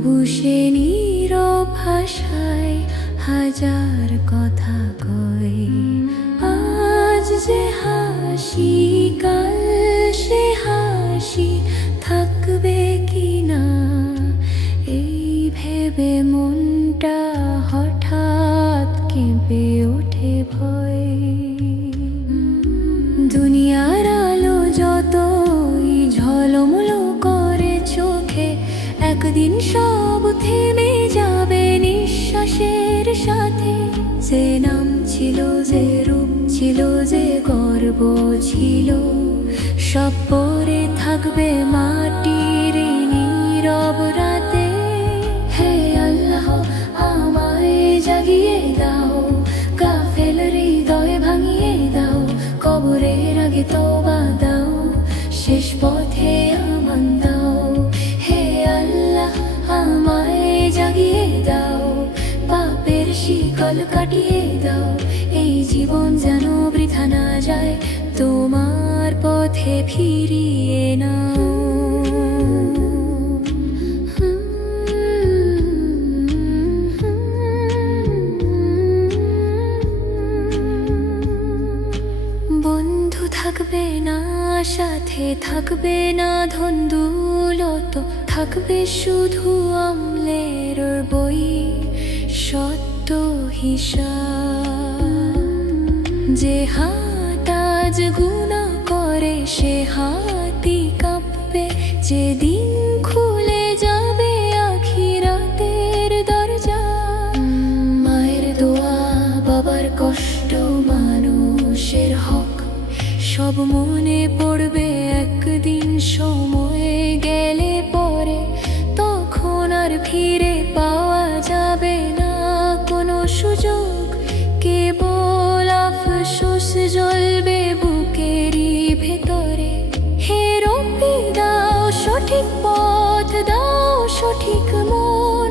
তবু সে নীরব ভাষায় হাজার কথা কয়। আজ যে হাসি কাল সে হাসি থাকবে কি না, এই ভেবে মনটা হঠাৎ কেঁপে ওঠে ভয়। দুনিয়ার আলো যতই ঝলমলো করে চোখে, একদিন সব থেমে যাবে নিঃশ্বাসের সাথে। যে নাম ছিল, যে রূপ ছিল, যে গর্ব ছিল, সব পরে থাকবে মাটির নীরব রাতে। হে আল্লাহ, আমায় জাগিয়ে দাও, গাফেল হৃদয় ভাঙিয়ে দাও, কবরের আগে তওবা দাও, শেষ পথে আমান দাও। হে আল্লাহ, আমায় জাগিয়ে দাও, পাপের শিকল কাটিয়ে দাও, এই জীবন যেন বৃথা না যায়, তোমার পথে ফিরিয়ে নাও। বন্ধু থাকবে না, সাথে থাকবে না ধন দৌলত, থাকবে শুধু আমলের বই, সত্য হিসাব। যে হাত আজ গুনাহ করে সে হাতই কাঁপবে, যেদিন খুলে যাবে আখিরাতের দরজা। মায়ের দোয়া, বাবার কষ্ট, মানুষের হক, সব মনে পড়বে একদিন সময় গেলে পরে। তখন আর ফিরে পাওয়া যাবে না কোনো সুযোগ, কেবল আফসোস জ্বলবে বুকেরই ভেতরে। হে রব্বি, দাও সঠিক পথ, দাও সঠিক মন,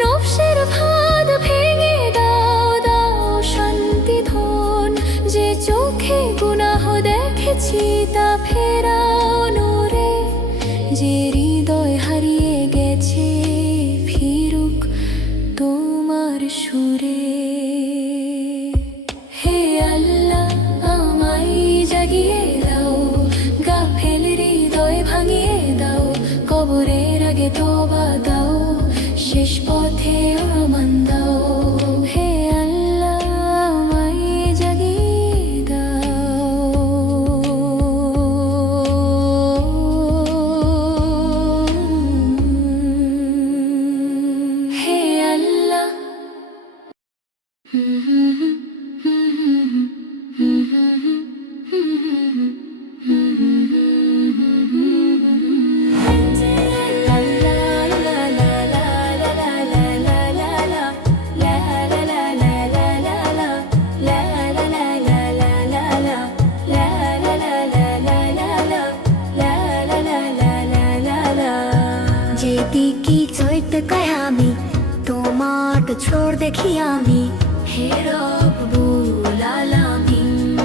নফসের ফাঁদ ভেঙে দাও, দাও শান্তি ধন। যে চোখে গুনাহ দেখেছি তা ফেরাও নূরে, যে হৃদয় হারিয়ে গেছে ফিরুক তোমার সুরে। হে আল্লাহ, আমায় জাগিয়ে দাও, গাফেল হৃদয় ভাঙিয়ে দাও, কবরের আগে তওবা দাও, শেষ পথে আমান দাও। হে আল্লাহ, আমায় জাগিয়ে দাও। হে আল্লাহ। যেদিকে চৈত কায় আমি তোমার ছোড় দেখি আমি, হে রব্বুল আলামিন।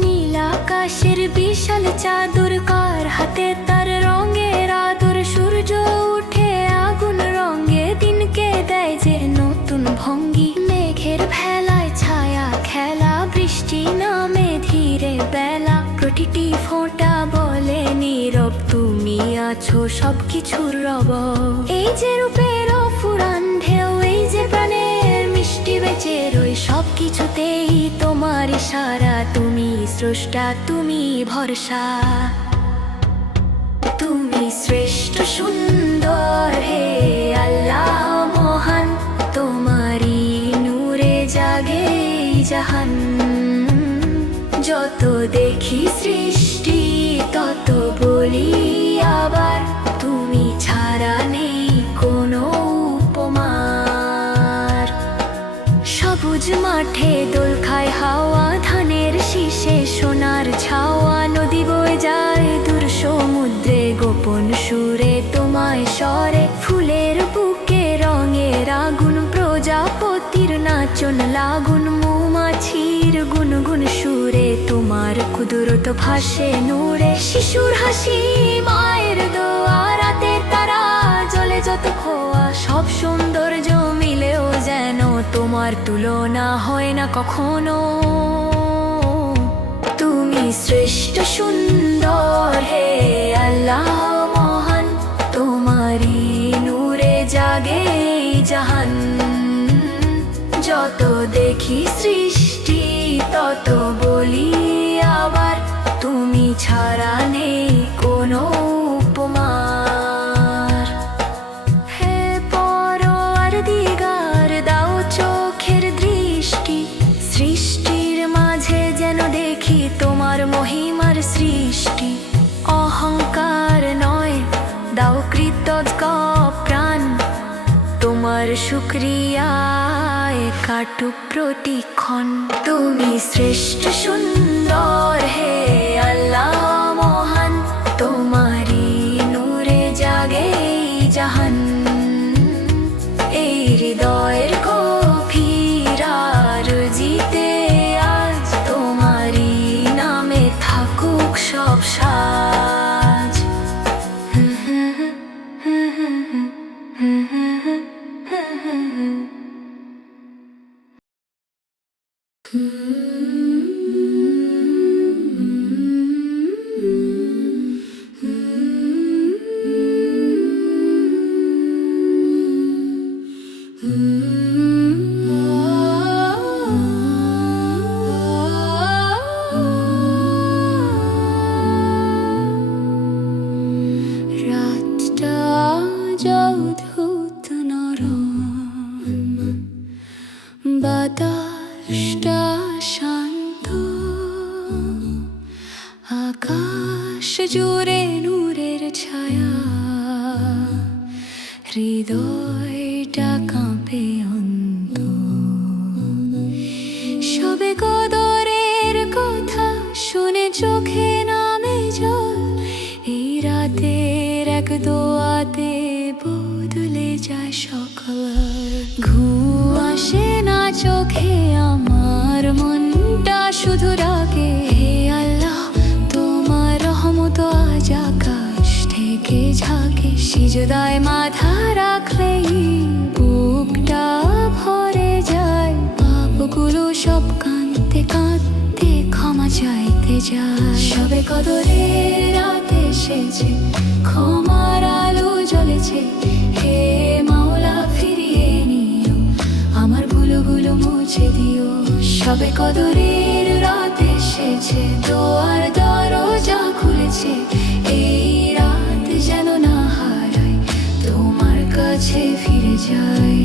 নীল আকাশের বিশাল চাদর, কার হাতে তার রঙের আদর, সূর্য উঠে আগুন রঙে দিনকে দেয় যে নতুন ভঙ্গি। মেঘের ভেলায় ছায়া খেলা, বৃষ্টি নামে ধীরে বেলা, প্রতিটি ফোঁটা বলে নীরব তুমি আছো সবকিছুর রব। এই যে রূপের ফুরান ঢেউ, এই যে প্রাণের মিষ্টি বেঁচে রই, সবকিছুতেই তোমার ইশারা। তুমি স্রষ্টা, তুমি ভরসা, তুমি শ্রেষ্ঠ সুন্দর। হে আল্লাহ মহান, তোমারই নূরে জাগে জাহান। যত দেখি সৃষ্টি তত বলি আবার, তুমি ছাড়া নেই কোনো উপমার। সবুজ মাঠে দোল খায় হাওয়া, ধানের শীষে সোনার ছাওয়া, নদী বয়ে যায় দূর সমুদ্রে গোপন সুরে তোমায় স্বরে। ফুলের বুকে রঙের আগুন, প্রজাপতির নাচন লাগুন, মৌমাছির গুনগুন সুরে তোমার কুদরত ভাসে নূরে। শিশুর হাসি, মায়ের দোয়া, রাতের তারা জলে যত খোয়া, সব সৌন্দর্য মিলেও যেন তোমার তুলনা হয় না কখনো। তুমি শ্রেষ্ঠ সুন্দর হে আল্লাহ মহান, তোমারই নূরে জাগে এই জাহান। যত দেখি সৃষ্টি তত বলি আবার, তুমি ছাড়া নেই কোনো উপমার। হে পরওয়ারদিগার, দাও চোখের দৃষ্টি, সৃষ্টির মাঝে যেন দেখি তোমার মহিমার সৃষ্টি। অহংকার নয়, দাও কৃতজ্ঞ প্রাণ, তোমার শুকরিয়ায় কাটুক প্রতিক্ষণ। তুমি শ্রেষ্ঠ সুন্দর হে আল্লাহ মহান, তোমারই নূরে জাগে এই জাহান। এই হৃদয়ের গভীর আরজিতে আজ তোমারই নামে থাকুক সব সাজ। রাতটা অদ্ভুত নরম, বাতাসটা শান্ত, আকাশ জুড়ে নূরের ছায়া, হৃদয়টা কাঁপে অন্ত। সবে কদরের কথা শুনে চোখে নামে জল, এই রাতের এক দোয়াতে বদলে যায় সকাল। ঘুম আসে না চোখে আমার, মনটা শুধু ডাকে হে আল্লাহ, তোমার রহমত আজ আকাশ থেকে ঝাঁকে। সিজদায় মাথা রাখলেই বুকটা ভরে যায়, পাপগুলো সব কাঁদতে কাঁদতে ক্ষমা চাইতে যায়। সবে কদরের রাত এসেছে, ক্ষমার আলো জ্বলেছে, হে মাওলা ফিরিয়ে নিও, আমার ভুলগুলো মুছে দিও। সবে কদরের রাত এসেছে, দোয়ার দরজা খুলেছে, এই রাত যেন না হারাই, তোমার কাছে ফিরে যাই।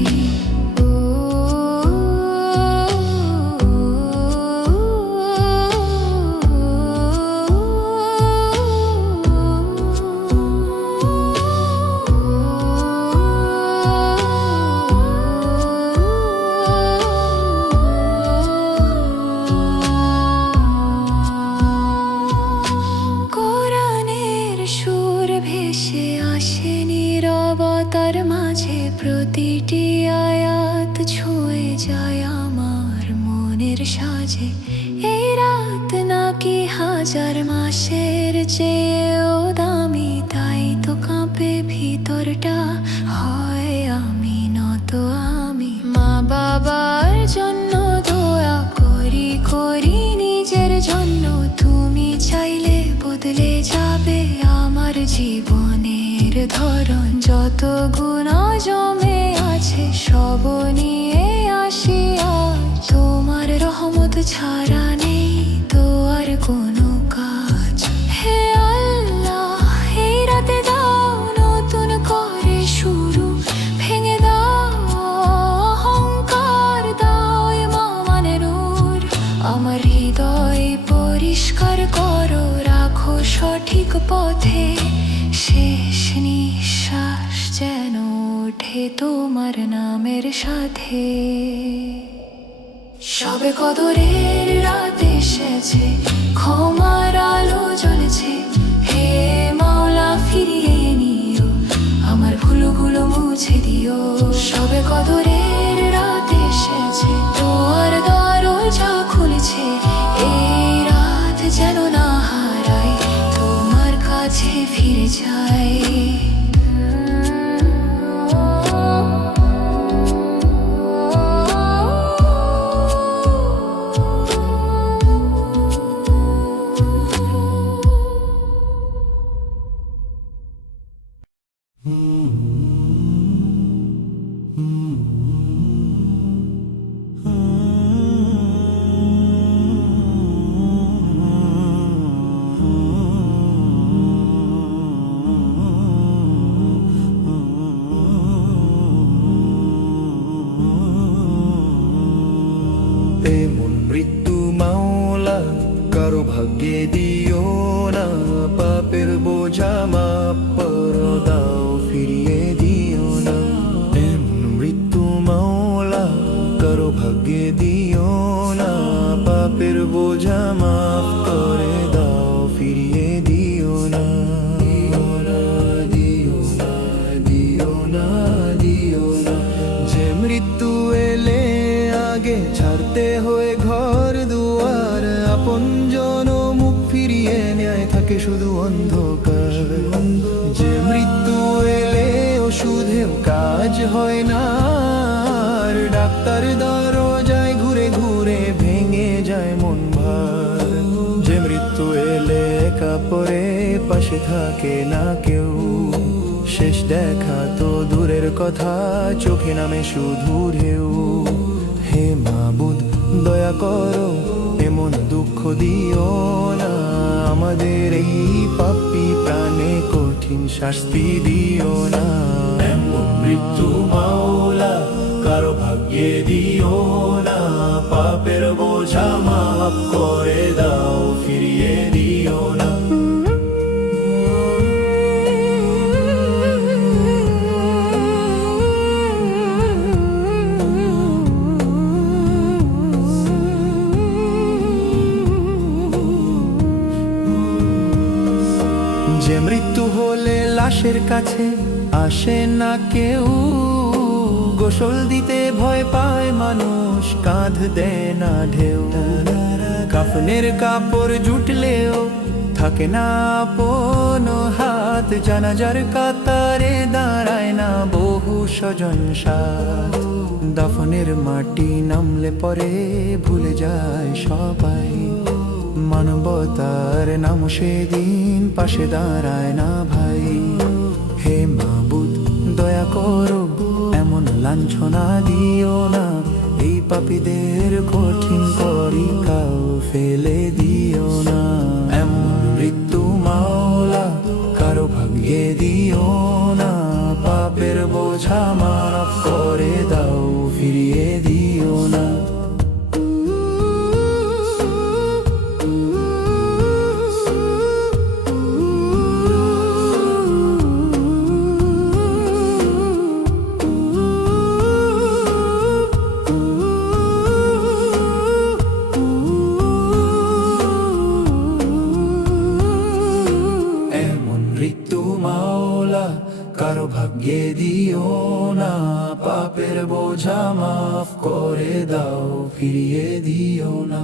নীরবতার মাঝে প্রতিটি আয়াত ছুঁয়ে যায় আমার মনের সাজে। এই রাত নাকি হাজার মাসের চেয়েও দামি, তাই তো কাঁপে ভিতরটা, হয় আমি নত আমি। মা বাবার জন্য দোয়া করি করি নিজের জন্য, তুমি চাইলে বদলে যাবে আমার জীবনের ধরন। যত গুনাহ জমে আছে সব নিয়ে আসি আজ, তোমার রহমত ছাড়া নেই তো আর কোনো কাজ। হে আল্লাহ, এই রাতে দাও নতুন করে শুরু, ভেঙে দাও অহংকার, দাও ইমানের নূর। আমার হৃদয় পরিষ্কার করো, রাখো সঠিক পথে, শেষ নিঃশ্বাস যেন ওঠে তোমার নামের সাথে। সবে কদরের রাত এসেছে, ক্ষমার আলো জ্বলেছে, হে মাওলা ফিরিয়ে নিও, আমার ভুলগুলো মুছে দিও। সবে কদরের রাত এসেছে, তোমার দরজা খুলেছে, এই রাত যেন না হারাই, তোমার কাছে ফিরে যাই। করেও কাজ হয় না, আর ডাক্তার দরজায় ঘুরে ঘুরে ভেঙে যায় মন ভার। যে মৃত্যু এলে একা পড়ে পাশে থাকে না কেউ, শেষ দেখা তো দূরের কথা, চোখে নামে শুধু ঢেউ। হে মাবুদ দয়া করো, এমন দুঃখ দিও না, আমাদের এই পাপী প্রাণে কঠিন শাস্তি দিও না। এমন মৃত্যু মাওলা কারো ভাগ্যে দিও না, পাপের বোঝা মাফ করে দাও, ফিরিয়ে দিও না। যে মৃত্যু হলে লাশের কাছে আসে না কেউ, গোসল দিতে ভয় পায় মানুষ, কাঁধ দেয় না ঢেউ। কাফনের কাপড় জুটলেও থাকে না আপন হাত, জানাজার কাতারে দাঁড়ায় না বহু স্বজন সাথ। দাফনের মাটি নামলে পরে ভুলে যায় সবাই, মানবতার নাম সেদিন পাশে দাঁড়ায় না ভাই। হে মাবুদ দয়া করো, এমন লাঞ্ছনা দিও না, এই পাপীদের কঠিন পরীক্ষাও ফেলে দিও না। এমন মৃত্যু মাওলা কারো ভাগ্যে দিও না, পাপের বোঝা মাফ করে দাও, ফিরিয়ে দিও না। মৃত্যু মাওলা কারো ভাগ্যে দিও না, পাপের বোঝা মাফ করে দাও, ফিরিয়ে দিও না।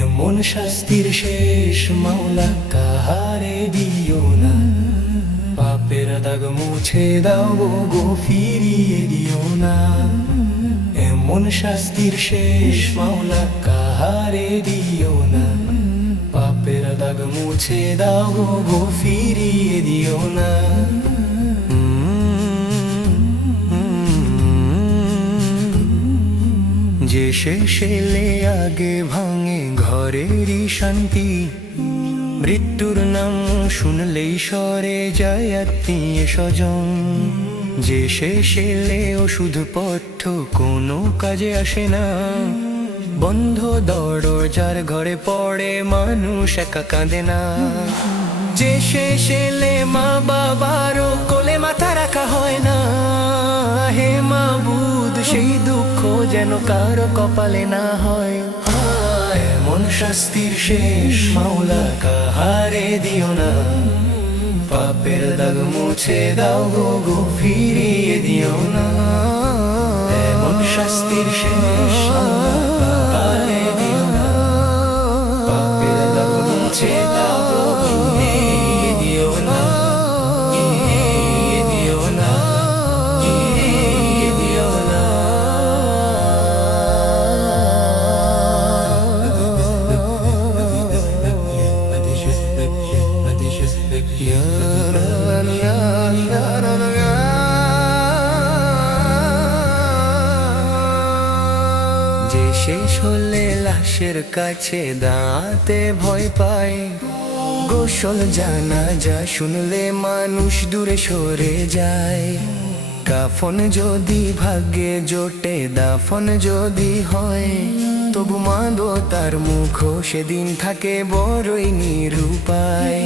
এমন শাস্তির শেষ মাওলা কাহারে দিও না, পাপের দাগ মুছে দাও গো, ফিরিয়ে দিও না। এমন শাস্তির শেষ মাওলা কাহারে দিও না, পাপের দাগ মুছে দাও গো, ফিরিয়ে দিও না। যে শেষেলে আগে ভাঙে ঘরেরই শান্তি, মৃত্যুর নাম শুনলেই সরে যায় আত্মীয় স্বজন। যে শেষেলে ওষুধ পথ্য কোনো কাজে আসে না, বন্ধ দরজার ঘরে পড়ে মানুষ একা কাঁদে না। যে শেষেলে মা বাবারও কোলে মাথা রাখা হয় না, হে মাবুদ সেই দুঃখ যেন কারো কপালে না হয়। এমন শাস্তির শেষ মাওলা কাহারে দিও না, পাপের দাগ মুছে দাও গো, ফিরিয়ে দিও না। এমন শাস্তির শেষ মাওলা কাহারে দিও না, পাপের দাগ মুছে দাও গো, ফিরিয়ে দিও না, ফিরিয়ে দিও না, ফিরিয়ে দিও না। যে শেষ হলে লাশের কাছে দাঁড়াতে ভয় পায়, গোসল জানাজা শুনলে মানুষ দূরে সরে যায়। কাফন যদি ভাগ্যে জোটে, দাফন যদি হয়, তবু মানবতার মুখ সেদিন থাকে বড়ই নিরুপায়।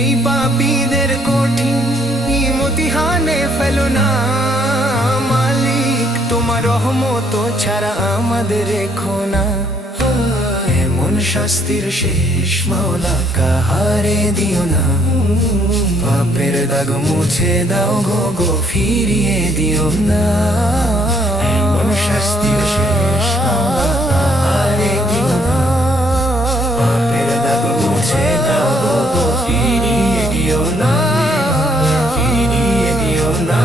এই পাপীদের কঠিন ইমতিহানে ফেলো না মালিক, তোমার রহমত ছাড়া আমাদের রেখো না। এমন শাস্তির শেষ মাওলা কাহারে দিও না, পাপের দাগ মুছে দাও গো গো ফিরিয়ে দিও না। এমন শাস্তির শেষ মাওলা কাহারে দিও না, পাপের দাগ মুছে দাও গো গো ফিরিয়ে দিও না, ফিরিয়ে দিও না,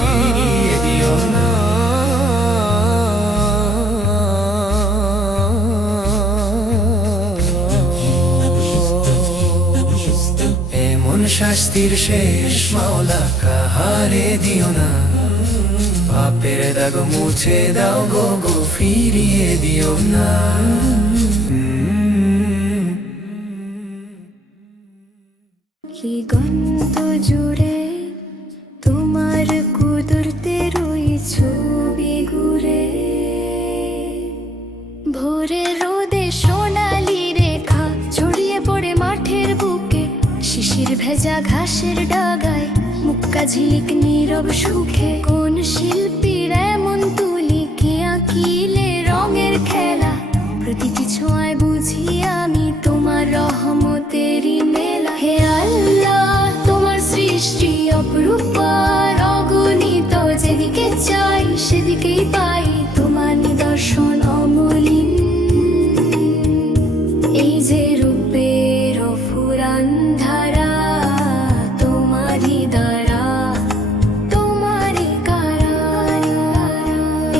ফিরিয়ে দিও না। এমন শাস্তির শেষ মাওলা কাহারে দিও না, পাপের দাগ মুছে দাও গো গো ফিরিয়ে দিও না। কি গন্ধ জুড়ে তোমার কুদরতের ওই ছবি ঘুরে, ভোরে রোদে সোনালি রেখা ছড়িয়ে পড়ে মাঠের বুকে, শিশির ভেজা ঘাসের ডাগায় মুক্কা ঝিলিক নীরব সুখে। কোন শিল্পীর এমন তুলি কে আঁকিলে রঙের খেলা, প্রতিটি ছোঁয়ায় বুঝি আমি তোমার রহমতেরই মেলা। হে আল্লাহ তোমার সৃষ্টি অপরূপার অগণিত, যেদিকে চাই সেদিকেই পাই তোমার নিদর্শন অমলিন। এই যে রূপের ফুরান ধারা তোমারই দ্বারা, তোমারই কারার।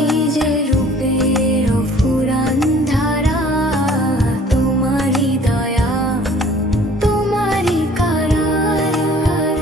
এই যে রূপের ফুরান ধারা তোমারই দয়া, তোমারই কারার।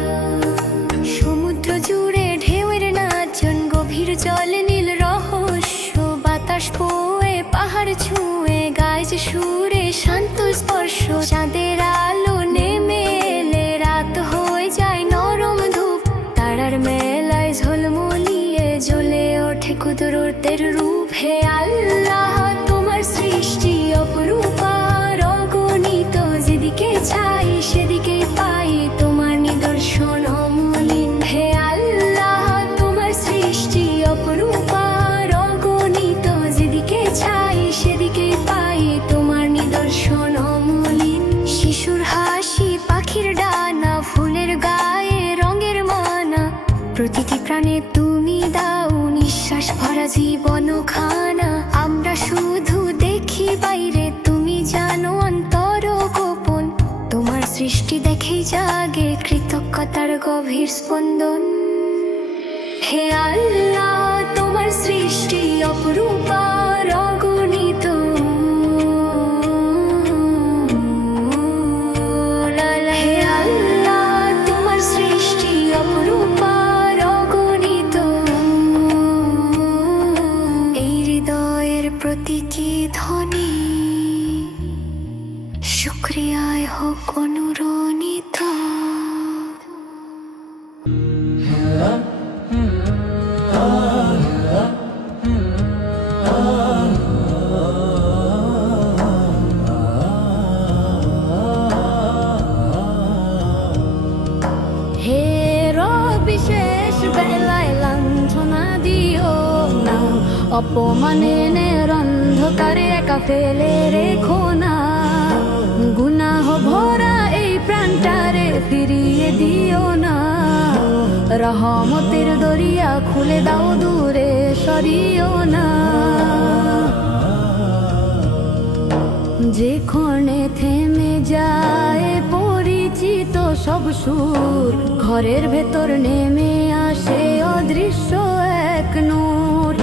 সমুদ্র জুড়ে ঢেউয়ের নাচন, গভীর জলে নীল রহস্য, বাতাস বয়ে পাহাড় ছুঁয়ে গায় যে সুরে শান্ত স্পর্শ। চাঁদের আলো নেমে এলে রাত হয়ে যায় নরম ধূপ, তারার মেলায় ঝলমলিয়ে জ্বলে ওঠে কুদরতের রূপ। হে আল্লাহ তোমার সৃষ্টি অপরূপার অগণিত, যেদিকে চাই সেদিকে পাই তোমার নিদর্শন অমলিন। হে আল্লাহ তোমার সৃষ্টি অপরূপার অগণিত, যেদিকে চাই সেদিকে পাই তোমার নিদর্শন অমলিন। শিশুর হাসি, পাখির ডানা, ফুলের গায়ে রঙের মানা, প্রতিটি প্রাণে তুমি দাও নিঃশ্বাস ভরা জীবন খানা। আমরা শুধু দেখি বাইরে, তুমি জানো অন্তর গোপন, তোমার সৃষ্টি দেখেই জাগে কৃতজ্ঞতার গভীর স্পন্দন। হে আল্লাহ তোমার সৃষ্টি অপরূপার অগণিত, হে আল্লাহ তোমার সৃষ্টি অপরূপার অগণিত। এই হৃদয়ের প্রতিটি ধ্বনি শুকরিয়ায় হোক অনুরণিত। হে রবি শেষ বেলায় লাঞ্ছনা দিও না, অপমানের অন্ধকারে একা ফেলে রেখো না। গুনাহ ভরা এই প্রাণটারে ফিরিয়ে দিও না, রহমতের দরিয়া খুলে দাও দূরে সরিও না। যে ক্ষণে থেমে যায় পরিচিত সব সুর, ঘরের ভেতর নেমে আসে অদৃশ্য এক নূর।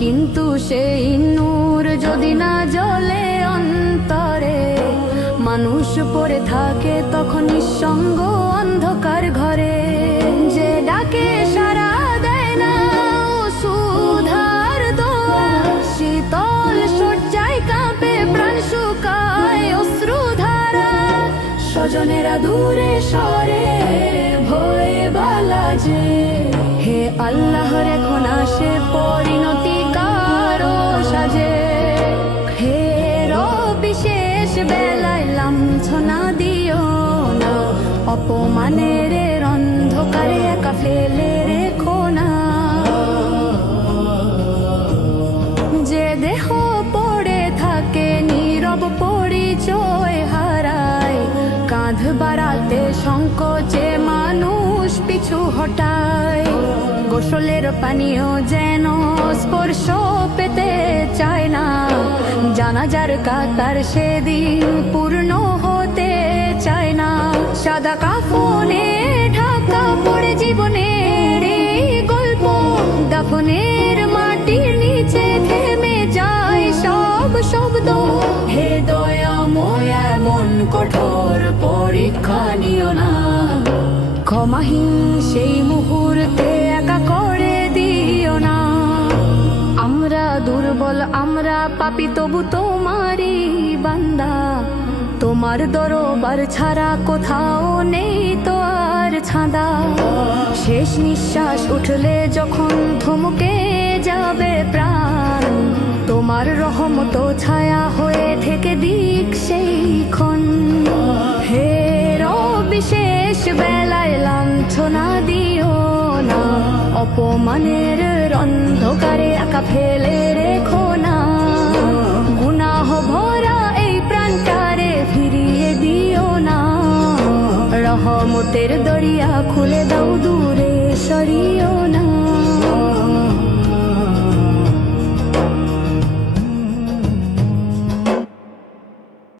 কিন্তু সেই নূর যদি না জ্বলে অন্তরে, মানুষ পড়ে থাকে তখন নিঃসঙ্গ অন্ধকার ঘরে। যে ডাকে সারা দেয় না সুধার দোয়া, শীতল শয্যায় কাঁপে প্রাণ শুকায় অশ্রুধারা। স্বজনেরা দূরে সরে ভয়ে বালা যে, হে আল্লাহর এখন আসে পরিণতি কারো সাজে। হে রবি শেষ বেলায় লাঞ্ছনা দিও না, অপমানের অন্ধকারে একা ফেলে রেখো না। যে দেহ পড়ে থাকে নীরব ঘটায় গোসলের পানীয় যেন স্পর্শ পেতে চায় না জানাজার কাতার সেদিন পূর্ণ হতে চায় না সাদা কাফনে ঢাকা পড়ে জীবনের এই গল্প দাফনের মাটির নিচে থেমে যায় সব শব্দ হে দয়াময় এমন কঠোর পরীক্ষা নিও না ক্ষমাহীন সেই মুহূর্তে একা করে দিও না আমরা দুর্বল আমরা পাপী তবু তোমারই বান্দা তোমার দরবার ছাড়া কোথাও নেই তো আর ছাঁদা শেষ নিঃশ্বাস উঠলে যখন থমকে যাবে প্রাণ তোমার রহমত ছায়া হয়ে থেকে দিক সেইক্ষণ হে রবি শেষ বেলায় লাঞ্ছনা দিও না অপমানের অন্ধকারে একা ফেলে রেখো না গুনাহ ভরা এই প্রাণটারে ফিরিয়ে দিও না রহমতের দরিয়া খুলে দাও দূরে সরিও